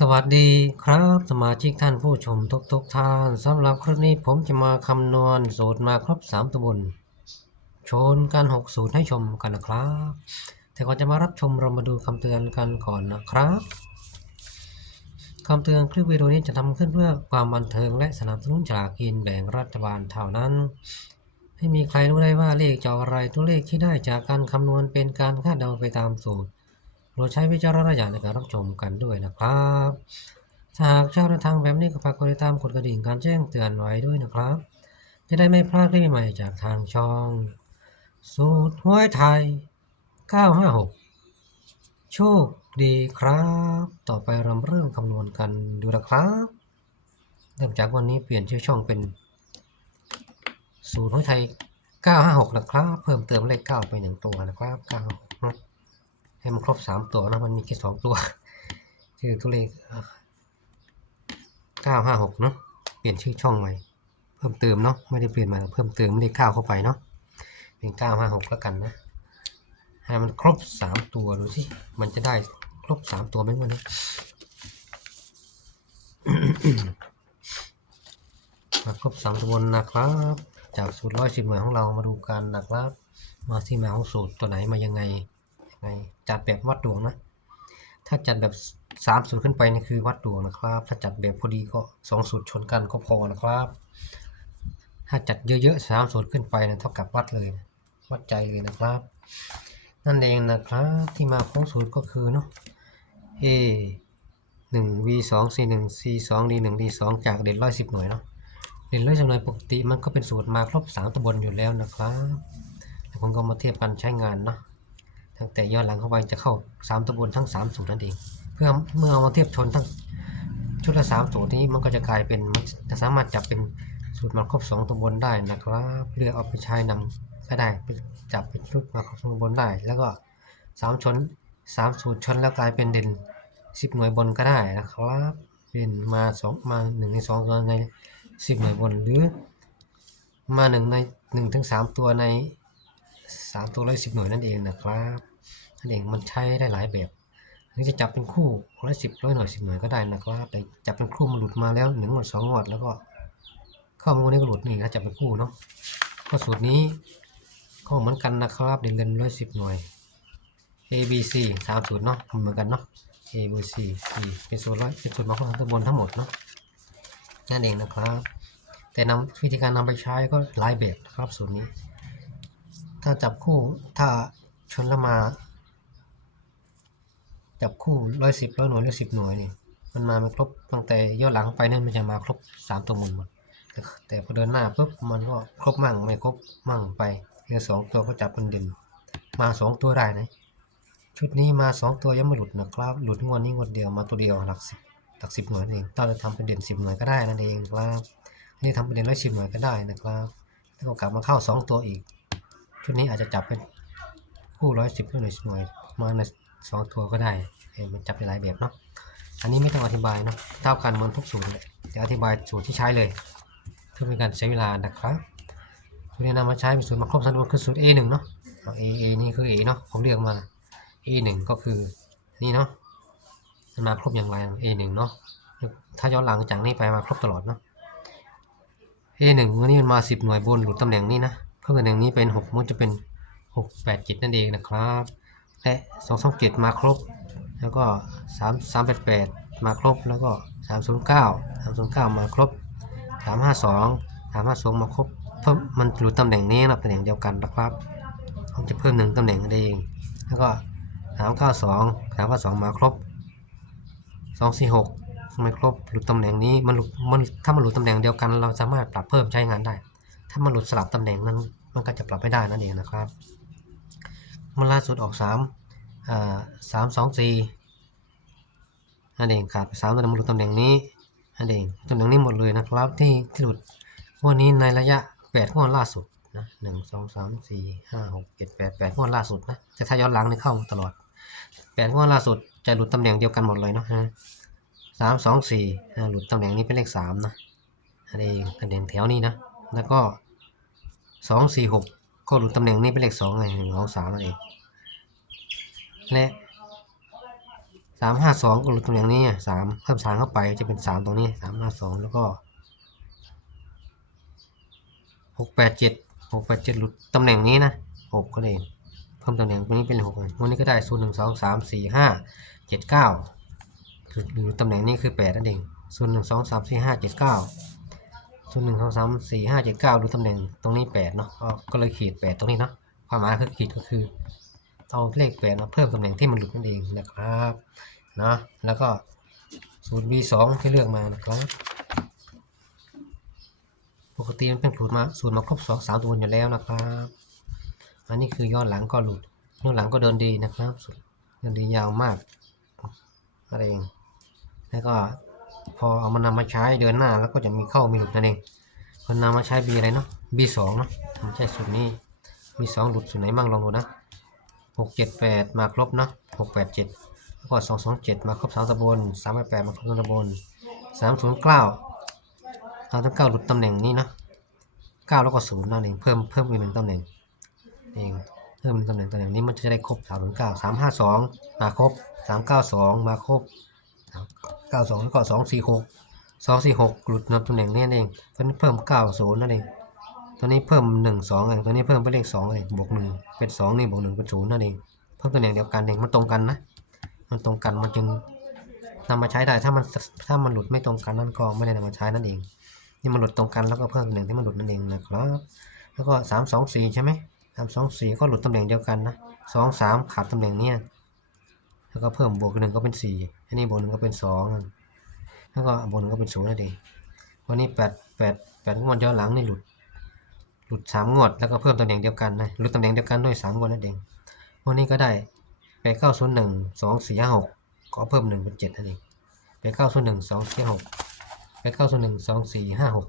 สวัสดีครับสมาชิกท่านผู้ชมทุกทุกๆท่านสำหรับคลิปนี้ผมจะมาคำนวณสูตรมาครบ 3ตัวบนชนกัน6สูตรให้ชมกันนะครับ แต่ก่อนจะมารับชมเรามาดูคำเตือนกันก่อนนะครับคำเตือนคลิปวิดีโอนี้จะทำขึ้นเพื่อความบันเทิงและสนับสนุนฉลากกินแบ่งรัฐบาลเท่านั้น ไม่มีใครรู้ได้ว่าเลขจะออะไรตัวเลขที่ได้จากการคำนวณเป็นการคาดเดาไปตามสูตร โปรดใช้วิจารณญาณในการรับชมกันด้วยนะครับถ้าหากชอบทางแบบนี้ก็ฝากกดติดตามกดกระดิ่งการแจ้งเตือนไว้ด้วยนะครับ จะได้ไม่พลาดคลิปใหม่จากทางช่อง สูตรห้วยไทย 956 โชคดีครับ ต่อไปเราเริ่มคำนวณกันดูนะครับเริ่มจากวันนี้เปลี่ยนชื่อช่องเป็นสูตรห้วยไทย 956 นะครับ เพิ่มเติมเลข 9 ไปหนึ่งตัวนะครับ9นะ ให้มันครบ3ตัวนะมันมีแค่2ตัวคือตัวเลขเก้าห้าหกเนาะเปลี่ยนชื่อช่องใหม่เพิ่มเติมเนาะไม่ได้เปลี่ยนม่เพิ่มเติมเลขเก้าเข้าไปเนาะเป็นเก้าห้าหกแล้วกันนะให้มันครบสามตัวดูสิมันจะได้ครบสามตัวไหมวันนี้มาครบสามตัวบนนะครับ จากสูตรร้อยสิบหน่วยของเรามาดูกันนะครับ มาที่มาของสูตรตัวไหนมายังไง ยังไงจัดแบบวัดดวงนะ ถ้าจัดแบบสามสูตรขึ้นไปนี่คือวัดดวงนะครับ ถ้าจัดแบบพอดีก็สองสูตรชนกันก็พอนะครับ ถ้าจัดเยอะๆสามสูตรขึ้นไปนะเท่ากับวัดเลยนะวัดใจเลยนะครับ นั่นเองนะครับที่มาของสูตรก็คือเนาะ A หนึ่ง V สอง C หนึ่ง C สอง D หนึ่ง D สองจากเด่นร้อยสิบหน่วยเนาะเด่นร้อยสิบหน่วยปกติมันก็เป็นสูตรมาครบสามตัวบนอยู่แล้วนะครับแล้วผมก็มาเทียบกันใช้งานเนาะ ตั้งแต่ย้อนหลังเข้าไปจะเข้าสามตัวบนทั้งสามสูตรนั่นเอง เพื่อเมื่อเอามาเทียบชนทั้งชุดละสามสูตรนี้มันก็จะกลายเป็นมันจะสามารถจับเป็นสูตรมาครบสองตัวบนได้นะครับเลือกเอาไปใช้นำก็ได้จับเป็นชุดมาครบสองตัวบนได้ แล้วก็สามชนสามสูตรชนแล้วกลายเป็นเด่นสิบหน่วยบนก็ได้นะครับเด่นมาสองมาหนึ่งในสองตัวในสิบหน่วยบนหรือมาหนึ่งในหนึ่งถึงสามตัวในสามตัวร้อยสิบหน่วยนั่นเองนะครับ นั่นเองมันใช้ได้หลายแบบหรือจะจับเป็นคู่ร้อยสิบร้อยหน่วยสิบหน่วยก็ได้นะครับแต่จับเป็นคู่มันหลุดมาแล้วหนึ่งหมดสองหมดแล้วก็ข้อมูลนี้ก็หลุดนี่ถ้าจับเป็นคู่เนาะก็สูตรนี้ก็เหมือนกันนะครับเด่นเด่นร้อยสิบหน่วย A B C สามสูตรเนาะเหมือนกันเนาะ A B C C เป็นสูตรร้อยเป็นสูตรมาของตัวบนทั้งหมดเนาะนั่นเองนะครับ แต่นำวิธีการนำไปใช้ก็หลายแบบนะครับสูตรนี้ ถ้าจับคู่ถ้าชนล้วมา จับคู่ร้อยสิบร้อยหน่วยร้อยสิบหน่วยนี่มันมาไม่ครบตั้งแต่ย้อนหลังไปนั่นมันจะมาครบสามตัวมูลหมดแต่แต่พอเดินหน้าปุ๊บมันก็ครบมั่งไม่ครบมั่งไปเหลือสองตัวก็จับเป็นเด่นมาสองตัวได้นะชุดนี้มาสองตัวยังไม่หลุดนะครับหลุดงวดนี้งวดเดียวมาตัวเดียวหลักสิบหลักสิบหน่วยนั่นเองถ้าเราทำเป็นเด่นสิบหน่วยก็ได้นั่นเองครับนี่ทำเป็นเด่นร้อยสิบหน่วยก็ได้นะครับแล้วก็กลับมาเข้าสองตัวอีกชุดนี้อาจจะจับเป็นคู่ร้อยสิบหน่วยหน่วยมาใน สองตัวก็ได้เอ้ยมันจับได้หลายแบบเนาะอันนี้ไม่ต้องอธิบายเนาะเท่ากันเหมือนทุกสูตรเลยเดี๋ยวอธิบายสูตรที่ใช้เลยเพื่อเป็นการใช้เวลานะครับสูตรนี้นำมาใช้เป็นสูตรมาครบสมบูรณ์คือสูตร A 1เนาะเอา A A นี่คือ A เนาะผมเรียกมา A 1ก็คือนี่เนาะมันมาครบอย่างไร A 1เนาะถ้าย้อนหลังจากนี้ไปมาครบตลอดเนาะ A 1วันนี้มันมา 10 หน่วยบนหลุดตำแหน่งนี้นะเพิ่มตำแหน่งนี้เป็น 6 มันจะเป็น 6 8 7นั่นเองนะครับ และ2 2 7มาครบ แล้วก็3 3 8 8มแปดแปดมาครบ แล้วก็309 309มศูนย์เก้ามาครบ352 352มห้าสองมาครบ เพิ่มมันหลุดตำแหน่งนี้นะตำแหน่งเดียวกันนะครับผมจะเพิ่มหนึ่งตำแหน่งนั่นเอง แล้วก็392 392มาสองมาครบ246ไม่ครบหลุดตำแหน่งนี้มันหลุดมันถ้ามันหลุดตำแหน่งเดียวกัน เราสามารถปรับเพิ่มใช้งานได้ ถ้ามันหลุดสลับตำแหน่งนั้น มันก็จะปรับไม่ได้นั่นเองนะครับมันล่าสุดออกสาม สามสองสี่นั่นเองขาดสามตำแหน่งมันหลุดตำแหน่งนี้นั่นเองตำแหน่งนี้หมดเลยนะครับ ที่ที่หลุดวันนี้ในระยะแปดงวดล่าสุดนะหนึ่งสองสามสี่ห้าหกเจ็ดแปดแปดงวดล่าสุดนะแต่ถ้าย้อนหลังนี่เข้าตลอดแปดงวดล่าสุดจะหลุดตำแหน่งเดียวกันหมดเลยเนาะฮะสามสองสี่หลุดตำแหน่งนี้เป็นเลขสามนะนั่นเองตำแหน่งแถวนี้นะ แล้วก็สองสี่หกก็หลุดตำแหน่งนี้เป็นเลขสองไงหนึ่งสองสามนั่นเอง และสามห้าสองก็หลุดตำแหน่งนี้สามเพิ่มสามเข้าไปจะเป็นสามตรงนี้สามห้าสองแล้วก็หกแปดเจ็ดหกแปดเจ็ดหลุดตำแหน่งนี้นะหกก็เองเพิ่มตำแหน่งตรงนี้เป็นหกวันนี้ก็ได้ศูนย์หนึ่งสองสามสี่ห้าเจ็ดเก้าคือหรือตำแหน่งนี้คือแปดนั่นเองศูนย์หนึ่งสองสามสี่ห้าเจ็ดเก้าศูนย์หนึ่งสองสามสี่ห้าเจ็ดเก้าดูตำแหน่งตรงนี้แปดเนาะก็ก็เลยขีดแปดตรงนี้เนาะความหมายคือขีดก็คือ เอาเลขแปดมาเพิ่มตำแหน่งที่มันหลุดนั่นเองนะครับเนาะแล้วก็สูตร B2 ที่เลือกมานะครับ ปกติมันเป็นสูตรมาสูตรมาครบสองสามตัวอยู่แล้วนะครับ อันนี้คือยอนหลังก็หลุดยอนหลังก็เดินดีนะครับเดินดียาวมากอะไรเองแล้วก็พอเอามานำมาใช้เดินหน้าแล้วก็จะมีเข้ามีหลุดนั่นเองพอนำมาใช้ B อะไรเนาะ B2 เนาะใช่สูตรนี้ B2 หลุดสูตรไหนบ้างลองดูนะ หกเจ็ดแปดมาครบเนาะหกแปดเจ็ดแล้วก็สองสองเจ็ดมาครบสามตะบนสามแปดแปดมาครบสามตะบนสามศูนย์เก้าสามศูนย์เก้าหลุดตำแหน่งนี้นะเก้าแล้วก็ศูนย์นั่นเองเพิ่มเพิ่มอีกหนึ่งตำแหน่งเองเพิ่มหนึ่งตำแหน่งตำแหน่งนี้มันจะได้ครบสามศูนย์เก้าสามห้าสองมาครบสามเก้าสองมาครบเก้าสองแล้วก็สองสี่หกสองสี่หกหลุดนำตำแหน่งนี่เองเพิ่มเก้าศูนย์นั่นเอง ตัวนี้เพิ่มหนึ่งสองเองตัวนี้เพิ่มเป็นเลขสองเลยบวกหนึ่งเป็นสองนี่บวกหนึ่งเป็นศูนย์นั่นเองเพิ่มตัวแหน่งเดียวกันเองมันตรงกันนะ มันตรงกันมันจึงนำมาใช้ได้ถ้ามันถ้ามันหลุดไม่ตรงกันนั่นก็ไม่ได้นำมาใช้นั่นเอง นี่มันหลุดตรงกันแล้วก็เพิ่มหนึ่งที่มันหลุดนั่นเองนะครับ แล้วก็สามสองสี่ใช่ไหมสามสองสี่ก็หลุดตำแหน่งเดียวกันนะสองสามขาดตำแหน่งเนี้แล้วก็เพิ่มบวกหนึ่งก็เป็นสี่อันนี้บวกหนึ่งก็เป็นสองแล้วก็บวกหนึ่งก็เป็นศูนย์นั่นเองวันนี้แปดแปดแปดงวดย้อนหลังนี่หลุด หลุดสามงวดแล้วก็เพิ่มตำแหน่งเดียวกันนะหลุดตำแหน่งเดียวกันด้วยสามงวดนั่นเองวันนี้ก็ได้ไปเก้าศูนย์หนึ่งสองสี่ห้าหกก็เพิ่มหนึ่งเป็นเจ็ดนั่นเองไปเก้าศูนย์หนึ่งสองสี่หกไปเก้าศูนย์หนึ่งสองสี่ห้าหก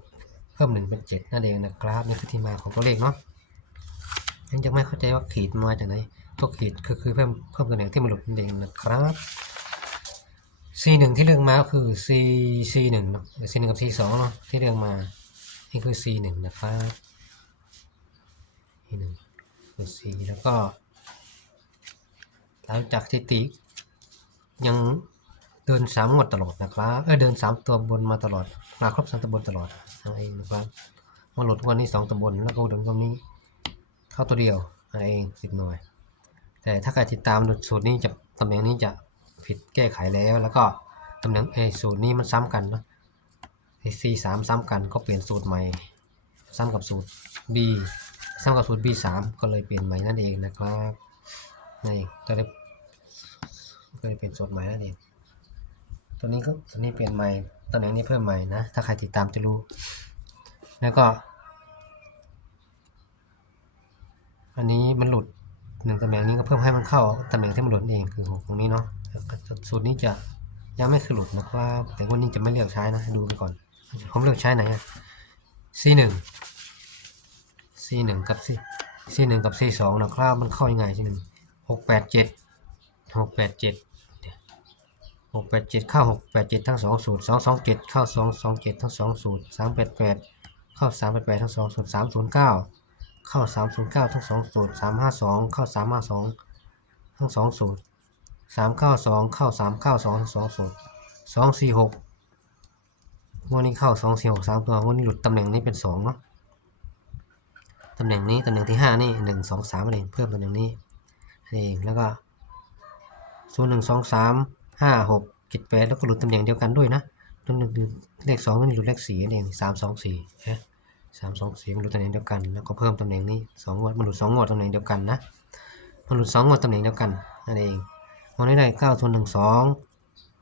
เพิ่มหนึ่งเป็นเจ็ดนั่นเองนะครับนี่คือที่มาของตัวเลขเนาะยังจะไม่เข้าใจว่าขีดมาจากไหนตัวขีดคือคือเพิ่มเพิ่มตำแหน่งที่มันหลุดนั่นเองนะครับ C หนึ่งที่เลือกมาก็คือ C C หนึ่งเนาะ C หนึ่งกับ C สองเนาะที่เลือกมา นี่คือ C หนึ่งนะครับ ที่หนึ่งกด C แล้วก็หลังจากสถิติ ยังเดินสามงวดตลอดนะครับเออเดินสามตัวบนมาตลอดมาครบสามตัวบนตลอดนั่นเองนะครับมาหลุดวันนี้สองตัวบนแล้วก็เดินวันนี้เข้าตัวเดียวนั่นเองสิบหน่วย แต่ถ้าใครติดตามสูตรนี้จะตำแหน่งนี้จะผิดแก้ไขแล้ว แล้วก็ตำแหน่งเอสูตรนี้มันซ้ำกันนะไอซีสามซ้ำกันก็เปลี่ยนสูตรใหม่ ซ้ำกับสูตร B สามกับศูนย์ B3 ก็เลยเปลี่ยนใหม่นั่นเองนะครับนี่ก็เลยก็เลยเปลี่ยนสดใหม่นั่นเองตัวนี้ก็ตัวนี้เปลี่ยนใหม่ตำแหน่งนี้เพิ่มใหม่นะ ถ้าใครติดตามจะรู้ แล้วก็ อันนี้มันหลุดหนึ่งตำแหน่งนี้ก็เพิ่มให้มันเข้าตำแหน่งที่มันหลุดเองคือหกตรงนี้เนาะสูตรนี้จะยังไม่คือหลุดนะครับ แต่วันนี้จะไม่เลือกใช้นะ ดูไปก่อน ผมเลือกใช้ไหนอะ C1 สี่หนึ่งกับสี่สี่หนึ่งกับสี่สองนะครับมันเข้ายังไงสี่หนึ่งหกแปดเจ็ดหกแปดเจ็ดหกแปดเจ็ดเข้าหกแปดเจ็ดทั้งสองสูตรสองสองเจ็ดเข้าสองสองเจ็ดทั้งสองสูตรสามแปดแปดเข้าสามแปดแปดทั้งสองสูตรสามศูนย์เก้าเข้าสามศูนย์เก้าทั้งสองสูตรสามห้าสองเข้าสามห้าสองทั้งสองสูตรสามเก้าสองเข้าสามเก้าสองงสองสูตรสองสี่หกวันนี้เข้าสองสี่หกสามตัววันนี้หลุดตำแหน่งนี้เป็นสองเนาะำแหน่งนี้ตำแหน่งที่ห้านี่หนึ่งสองสามเองเพิ่มตำแหน่งนี้นั่เองแล้วก็ศูนย์หนึ่งสองสามห้าหกเจ็ดแปดแล้วก็หลุดตำแหน่งเดียวกันด้วยนะตัวหนึ่งเลขสองนี่หลุดเลขสี่นั่เองสามสองสี่ฮะสามสองสี่มันหลุดตำแหน่งเดียวกันแล้วก็เพิ่มตำแหน่งนี้สองงวดมันหลุดสองงวดตำแหน่งเดียวกันนะมันหลุดสองงวดตำแหน่งเดียวกันนั่นเองวันได้เก้าส่วนหนึ่งสอง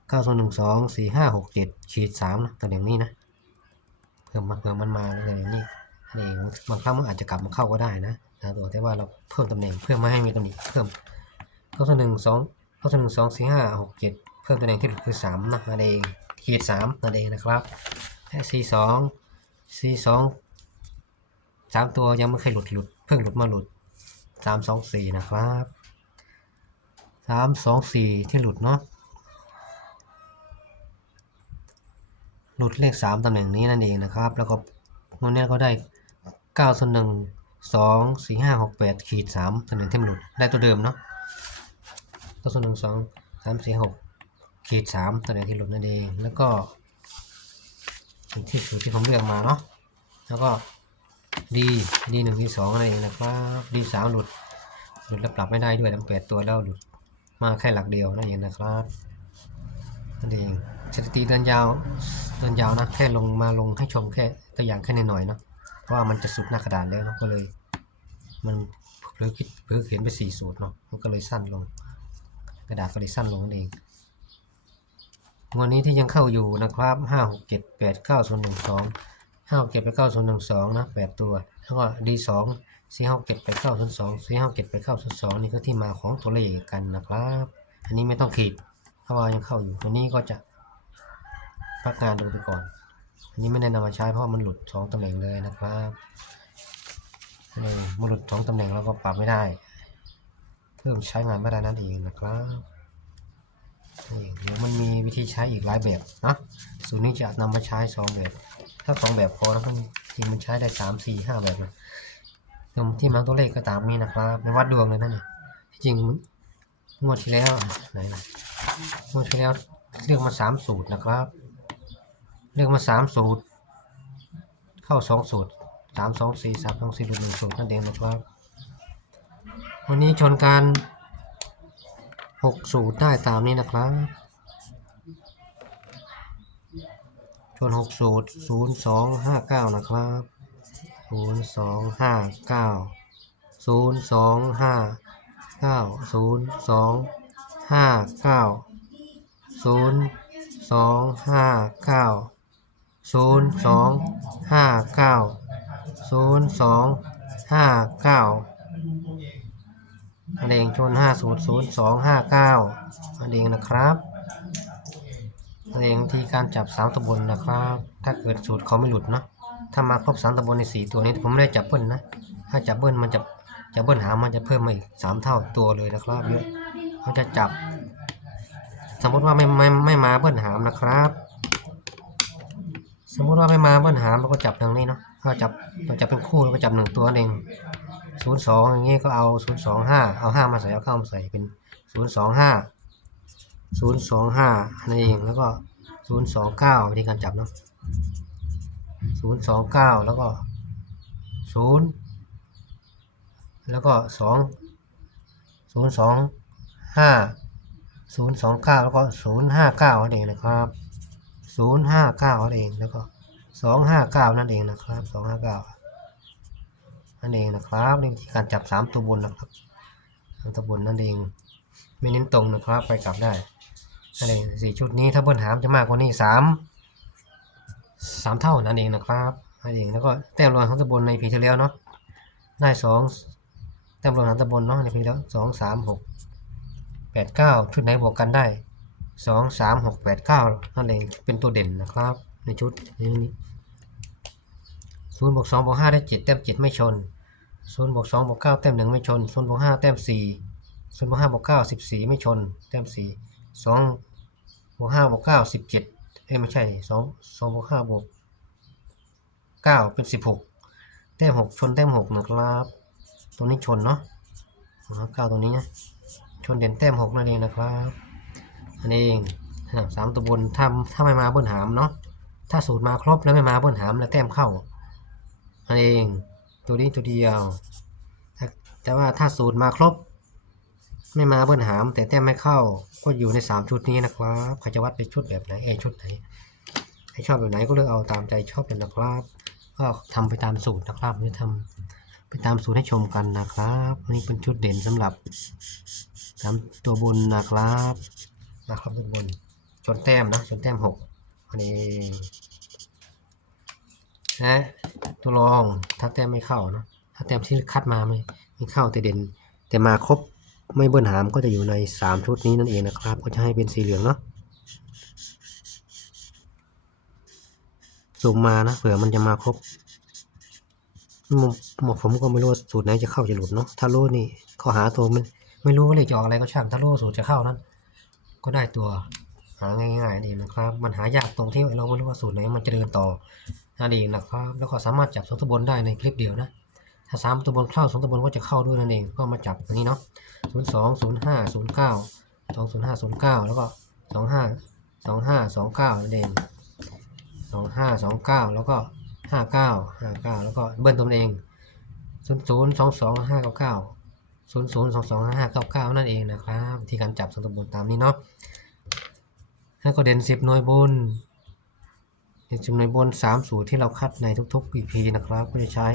เก้าส่วนหนึ่งสองสี่ห้าหกเจ็ดขีดสามนะตัวอย่งนี้นะเพิ่มมาเพิ่มมันมาตัวอย่งนี้ นั่นเองบางครั้งมันอาจจะกลับมาเข้าก็ได้นะนะตัวแต่ว่าเราเพิ่มตำแหน่งเพื่อไม่ให้มีตำแหน่งเพิ่มเก้าส่วนหนึ่งสองเก้าส่วนหนึ่งสองสี่ห้าหกเจ็ดเพิ่มตำแหน่งที่หลุดคือสามนะนั่นเองขีดสามนั่นเองนะครับและสี่สองสี่สองสามตัวยังไม่เคยหลุดหลุดเพิ่งหลุดมาหลุดสามสองสี่นะครับสามสองสี่ที่หลุดเนาะหลุดเลขสามตำแหน่งนี้นั่นเองนะครับ แล้วก็วันนี้ก็ได้ เก้าส่วนหนึ่งสองสี่ห้าหกแปดขีดสามตำแหน่งที่มันหลุดได้ตัวเดิมเนาะเก้าส่วนหนึ่งสองสามสี่หกขีดสามตัวไหนที่หลุดนั่นเอง แล้วก็ที่สูตรที่ผมเลือกมาเนาะแล้วก็ดีดีหนึ่งดีสองอะไรเองนะครับดีสามหลุดหลุดแล้วปรับไม่ได้ด้วยทั้งแปดตัวแล้วหลุดมาแค่หลักเดียวนั่นเองนะครับนั่นเองสถิติเดินยาวเดินยาวนะแค่ลงมาลงให้ชมแค่ตัวอย่างแค่นหน่อยเนาะ เพราะว่ามันจะสุดหน้ากระดานแล้วเนาะก็เลย มันเพิ่คิดเพิ่เขียนไปสี่สูตรเนาะมันก็เลยสั้นลง กระดาษก็เลยสั้นลงนั่นเองวันนี้ที่ยังเข้าอยู่นะครับห้าหกเจ็ดแปดเก้าศูนย์หนึ่งสองห้าหกเจ็ดแปเก้าศูนย์หนึ่งสองนะแปดตัว แล้วก็ดีสองสี่ห้าเจ็ดแปเก้าศูนย์สองสี่ห้าเจ็ดแปเก้าศูนย์สองนี่ก็ที่มาของตัวเลขกันนะครับ อันนี้ไม่ต้องขีดเพราะว่ายังเข้าอยู่วันนี้ก็จะพักงานดูไปก่อน อันนี้ไม่ได้นำมาใช้เพราะมันหลุดสองตำแหน่งเลยนะครับมันหลุดสองตำแหน่งแล้วก็ปรับไม่ได้ เพิ่มใช้งานไม่ได้นั่นเองนะครับเดี๋ยวมันมีวิธีใช้อีกหลายแบบนะสูตรนี้จะนำมาใช้สองแบบ ถ้าสองแบบพอนะครับจริงมันใช้ได้สามสี่ห้าแบบเลยตรงที่มันตัวเลขก็ตามนี้นะครับในวัดดวงเลยนั่นเองที่จริงงวดที่แล้วไหนนะงวดที่แล้วเลือกมาสามสูตรนะครับ เลือกมาสามสูตร เข้าสองสูตรสามสองสี่สามสองสี่หนึ่งสูตรนั่นเองนะครับ วันนี้ชนการหกสูตรได้ตามนี้นะครับชนหกสูตรศูนย์สองห้าเก้านะครับศูนย์สองห้าเก้าศูนย์สองห้าเก้าศูนย์สองห้าเก้าศูนย์สองห้าเก้า ศูนย์สองห้าเก้าศูนย์สองห้าเก้าอันเองชน500 259อันเองนะครับอันเองที่การจับสามตบนนะครับ ถ้าเกิดสูตรเขาไม่หลุดเนาะถ้ามาครบสามตบนในสี่ตัวนี้ผมไม่ได้จับเบิ้ลนะ ถ้าจับเบิ้ลมันจะจะเบิ้ลหามันจะเพิ่มมาอีกสามเท่าตัวเลยนะครับเยอะเขาจะจับ สมมติว่าไม่ไม่ไม่มาเบิ้ลหามนะครับ สมมติว่าไม่มาเบิ้ลหามเราก็จับทางนี้เนาะถ้าจับเราจับเป็นคู่เราก็จับหนึ่งตัวนั่นเองศูนย์สองอย่างงี้ก็เอาศูนย์สองห้าเอาห้ามาใส่เอาเก้ามาใส่เป็นศูนย์สองห้าศูนย์สองห้านั่นเองแล้วก็ศูนย์สองเก้าวิธีการจับเนาะศูนย์สองเก้าแล้วก็ศูนย์แล้วก็สองศูนย์สองห้าศูนย์สองเก้าแล้วก็ศูนย์ห้าเก้านั่นเองนะครับ ศูนย์ห้าเก้านั่นเองแล้วก็สองห้าเก้านั่นเองนะครับสองห้าเก้านั่นเองนะครับนี่วิธีการจับสามตัวบนนะครับสามตัวบนนั่นเองไม่เน้นตรงนะครับไปกลับได้นั่นเองสี่ชุดนี้ถ้าเบิ้ลหามจะมากกว่านี้สามสามเท่านั่นเองนะครับนั่นเองแล้วก็แต้มรวมของตัวบนในพีที่แล้วเนาะได้สองแต้มรวมของตัวบนเนาะในพีที่แล้วสองสามหกแปดเก้าชุดไหนบวกกันได้ สองสามหกแปดเก้านั่นเองเป็นตัวเด่นนะครับ ในชุดนี้ศูนย์บวกสองบวกห้าได้เจ็ดแต้มเจ็ดไม่ชนศูนย์บวกสองบวกเก้าแต้มหนึ่งไม่ชนศูนย์บวกห้าแต้มสี่ศูนย์บวกห้าบวกเก้าสิบสี่ไม่ชน แต้มสี่สองบวกห้าบวกเก้าสิบเจ็ดเอ้ไม่ใช่สองสองบวกห้าบวกเก้าเป็นสิบหกแต้มหกชนแต้มหกนะครับตรงนี้ชนเนาะเก้าตรงนี้นะชนเด่นแต้มหกนั่นเองนะครับ อันเองสามตัวบนถ้าถ้าไม่มาเบิ้ลหามเนาะถ้าสูตรมาครบแล้วไม่มาเบิ้ลหามแล้วแต้มเข้านั่นเองตัวนี้ตัวเดียว แต่ว่าถ้าสูตรมาครบ ไม่มาเบิ้ลหาม แต่แต้มไม่เข้าก็อยู่ในสามชุดนี้นะครับใครจะวัดเป็นชุดแบบไหนเอชุดไหนใครชอบแบบไหนก็เลือกเอาตามใจชอบเลยนะครับ ก็ทำไปตามสูตรนะครับนี่ทำไปตามสูตรให้ชมกันนะครับนี่เป็นชุดเด่นสำหรับตามตัวบนนะครับ นะครับตัวบน ชนแต้มนะ ชนแต้มหกอันนี้และตัวรองถ้าแต้มไม่เข้านะถ้าแต้มที่คัดมาไม่ไม่เข้าแต่เด่น แต่มาครบไม่เบิ้ลหามก็จะอยู่ในสามชุดนี้นั่นเองนะครับ ก็จะให้เป็นสีเหลืองเนาะสุ่มมานะเผื่อมันจะมาครบหมหมดผมก็ไม่รู้ว่าสูตรไหนจะเข้าจะหลุดเนาะถ้ารู้นี่ข้อหาตัวมันไม่รู้ว่าเลขจะออกอะไรก็ช่างถ้ารู้ว่าสูตรจะเข้านั้น ก็ได้ตัวหาง่ายๆนี่นะครับ มันหายากตรงที่เราไม่รู้ว่าสูตรไหนมันจะเดินต่อนั่นเองนะครับ แล้วก็สามารถจับสองตัวบนได้ในคลิปเดียวนะ ถ้าสามตัวบนเข้าสองตัวบนก็จะเข้าด้วยนั่นเอง ก็มาจับอันนี้เนาะศูนย์สองศูนย์ห้าศูนย์เก้าสองศูนย์ห้าศูนย์เก้าแล้วก็สองห้าสองห้าสองเก้านั่นเองสองห้าสองเก้าแล้วก็ห้าเก้าห้าเก้าแล้วก็เบิ้ลตัวเองศูนย์ศูนย์สองสองห้าเก้าเก้า ศูนย์ศูนย์สองสองห้าเก้าเก้านั่นเองนะครับที่การจับสมบูรณ์ตามนี้เนาะแล้วก็เด่นสิบหน่วยบนเด่นสิบหน่วยบนสามสูตรที่เราคัดในทุกๆ EP นะครับก็จะใช้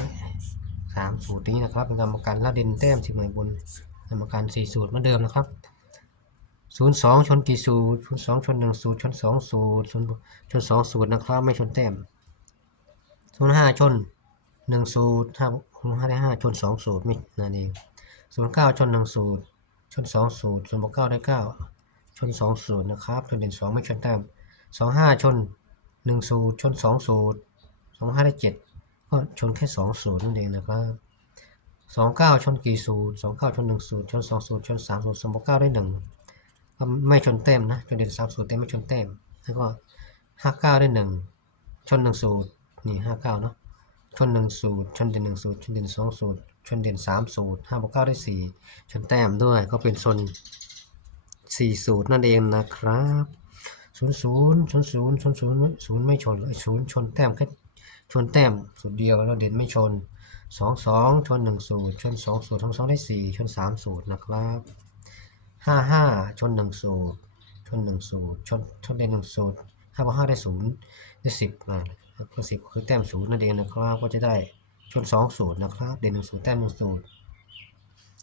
สามสูตรนี้นะครับ เป็นกรรมการละเด่นแต้มสิบหน่วยบนกรรมการสี่สูตรเหมือนเดิมนะครับศูนย์สองชนกี่สูตรศูนย์สองชนหนึ่งสูตร ชนสองสูตร ชนชนสองสูตรนะครับ ไม่ชนแต้มศูนย์ห้าชนหนึ่งสูตรถ้าศูนย์ห้าได้ห้าชนสองสูตรมินั่นเอง ศูนย์เก้าชนหนึ่งสูตรชนสองสูตรศูนย์บวกเก้าได้เก้าชนสองสูตรนะครับชนเด่นสองไม่ชนแต้มสองห้าชนหนึ่งสูตรชนสองสูตรสองห้าได้เจ็ดก็ชนแค่สองสูตรนั่นเองนะครับสองเก้าชนกี่สูตรสองเก้าชนหนึ่งสูตรชนสองสูตรชนสามสูตรสองบวกเก้าได้หนึ่งก็ไม่ชนแต้มนะจนเด่นสามสูตรเต็มไม่ชนแต้มแล้วก็ห้าเก้าได้หนึ่งชนหนึ่งสูตรนี่ห้าเก้าเนาะชนหนึ่งสูตรชนเด่นหนึ่งสูตรชนเด่นสองสูตร ชนเด่นสามสูตรห้าบวกเก้าได้สี่ชนแต้มด้วยก็เป็นชนสี่สูตรนั่นเองนะครับศูนย์ศูนย์ชนศูนย์ชนศูนย์ศูนย์ไม่ชนเลยชนแต้มแค่ชนแต้มสูตรเดียวแล้วเด่นไม่ชนสองสองชนหนึ่งสูตร ชนสองสูตรทั้งสองได้สี่ชนสามสูตรนะครับห้าห้าชนหนึ่งสูตร ชนหนึ่งสูตร ชนชนได้หนึ่งสูตรห้าบวกห้าได้ศูนย์ได้สิบมาแล้วก็สิบคือแต้มศูนย์นั่นเองนะครับก็จะได้ ชนสองสูตรนะครับ เด่นหนึ่งสูตรแต้มหนึ่งสูตร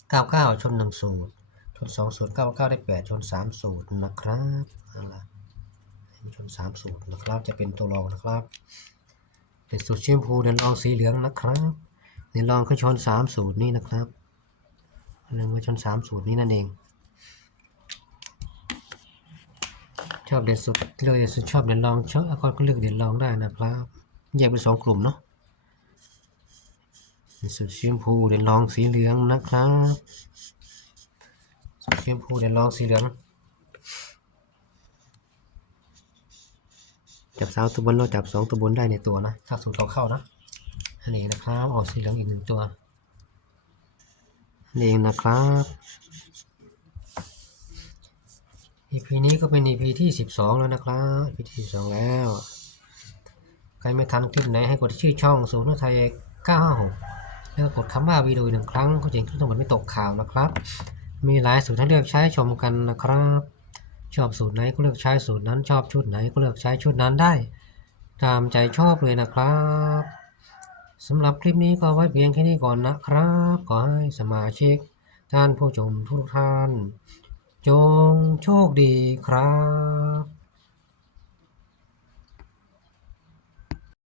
เก้าเก้าชนหนึ่งสูตร ชนสองสูตรเก้าเก้าได้แปดชนสามสูตรนะครับนั่นแหละชนสามสูตรนะครับ จะเป็นตัวรองนะครับเด่นสูตรชมพูเด่นรองสีเหลืองนะครับเด่นรองคือชนสามสูตรนี่นะครับอันนึงมาชนสามสูตรนี้นั่นเองชอบเด่นสุดเลือกเด่นสุดชอบเด่นรองชอบก็เลือกเด่นรองได้นะครับ แยกเป็นสองกลุ่มเนาะ สุดสีชมพูเด่นรองสีเหลืองนะครับสุดสีชมพูเด่นรองสีเหลืองจับสามตัวบนเราจับสองตัวบนได้ในตัวนะถ้าสูตรเราเข้านะอันนี้นะครับออกสีเหลืองอีกหนึ่งตัวนนี้เองนะครับ EP นี้ก็เป็น EP ที่ 12 แล้วนะครับ EP ที่12 แล้ว ใครไม่ทันคลิปไหนให้กดชื่อช่องศูนย์ไทย956 แล้วกดคำว่าวิดีโอหนึ่งครั้งก็จะเห็นคลิปทั้งหมดไม่ตกข่าวนะครับ มีหลายสูตรให้เลือกใช้ชมกันนะครับ ชอบสูตรไหนก็เลือกใช้สูตรนั้น ชอบชุดไหนก็เลือกใช้ชุดนั้นได้ ตามใจชอบเลยนะครับสำหรับคลิปนี้ก็ไว้เพียงแค่นี้ก่อนนะครับ ขอให้สมาชิก ท่านผู้ชมทุกท่าน จงโชคดีครับ